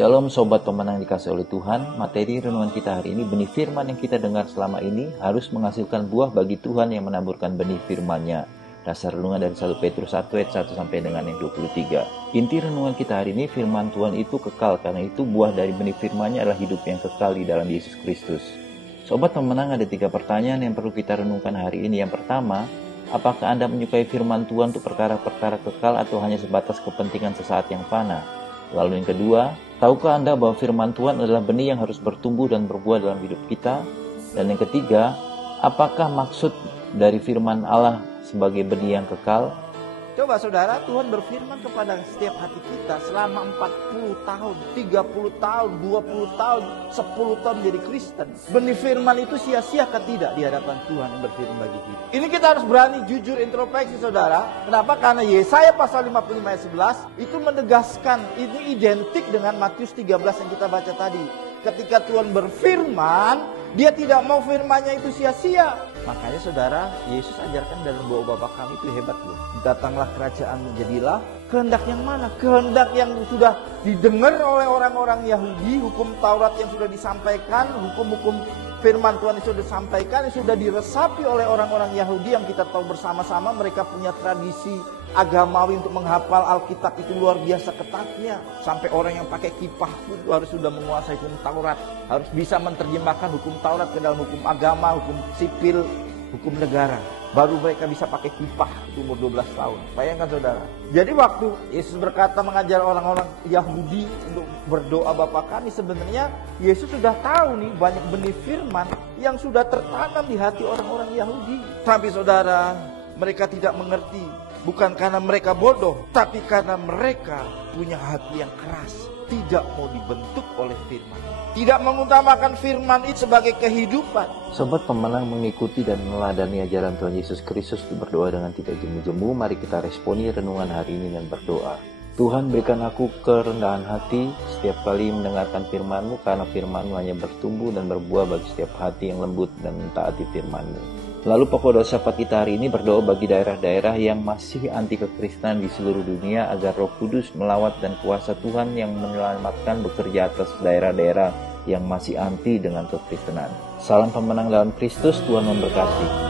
Shalom sobat pemenang dikasih oleh Tuhan. Materi renungan kita hari ini, benih firman yang kita dengar selama ini harus menghasilkan buah bagi Tuhan yang menaburkan benih firman-Nya. Dasar renungan dari 1 Petrus 1 ayat 1 sampai dengan yang 23. Inti renungan kita hari ini, firman Tuhan itu kekal, karena itu buah dari benih firman-Nya adalah hidup yang kekal di dalam Yesus Kristus. Sobat pemenang, ada 3 pertanyaan yang perlu kita renungkan hari ini. Yang pertama, apakah Anda menyukai firman Tuhan untuk perkara-perkara kekal atau hanya sebatas kepentingan sesaat yang fana? Lalu yang kedua, tahukah Anda bahwa firman Tuhan adalah benih yang harus bertumbuh dan berbuah dalam hidup kita? Dan yang ketiga, apakah maksud dari firman Allah sebagai benih yang kekal? Coba saudara, Tuhan berfirman kepada setiap hati kita selama 40 tahun, 30 tahun, 20 tahun, 10 tahun jadi Kristen. Benih firman itu sia-sia kan tidak di hadapan Tuhan yang berfirman bagi kita. Ini kita harus berani jujur introspeksi saudara. Kenapa? Karena Yesaya pasal 55 ayat 11 itu menegaskan, ini identik dengan Matius 13 yang kita baca tadi. Ketika Tuhan berfirman, Dia tidak mau firman-Nya itu sia-sia. Makanya saudara, Yesus ajarkan dalam doa Bapa Kami itu hebat loh. Datanglah kerajaan, jadilah kehendak yang mana? Kehendak yang sudah didengar oleh orang-orang Yahudi, hukum Taurat yang sudah disampaikan, hukum-hukum firman Tuhan yang sudah disampaikan, yang sudah diresapi oleh orang-orang Yahudi yang kita tahu bersama-sama. Mereka punya tradisi agamawi untuk menghafal Alkitab itu luar biasa ketatnya. Sampai orang yang pakai kippah pun harus sudah menguasai hukum Taurat, harus bisa menerjemahkan hukum Taurat ke dalam hukum agama, hukum sipil, hukum negara. Baru mereka bisa pakai kippah umur 12 tahun. Bayangkan saudara. Jadi waktu Yesus berkata mengajar orang-orang Yahudi untuk berdoa Bapa Kami, sebenarnya Yesus sudah tahu nih banyak benih firman yang sudah tertanam di hati orang-orang Yahudi. Tapi saudara, mereka tidak mengerti. Bukan karena mereka bodoh, tapi karena mereka punya hati yang keras, tidak mau dibentuk oleh firman, tidak mengutamakan firman itu sebagai kehidupan. Sobat pemenang, mengikuti dan meneladani ajaran Tuhan Yesus Kristus untuk berdoa dengan tidak jemu-jemu. Mari kita responi renungan hari ini dan berdoa. Tuhan, berikan aku kerendahan hati setiap kali mendengarkan firman-Mu, karena firman-Mu hanya bertumbuh dan berbuah bagi setiap hati yang lembut dan mentaati firman-Mu. Lalu pokok doa sapa kita hari ini, berdoa bagi daerah-daerah yang masih anti kekristenan di seluruh dunia, agar Roh Kudus melawat dan kuasa Tuhan yang menyelamatkan bekerja atas daerah-daerah yang masih anti dengan kekristenan. Salam pemenang dalam Kristus, Tuhan memberkati.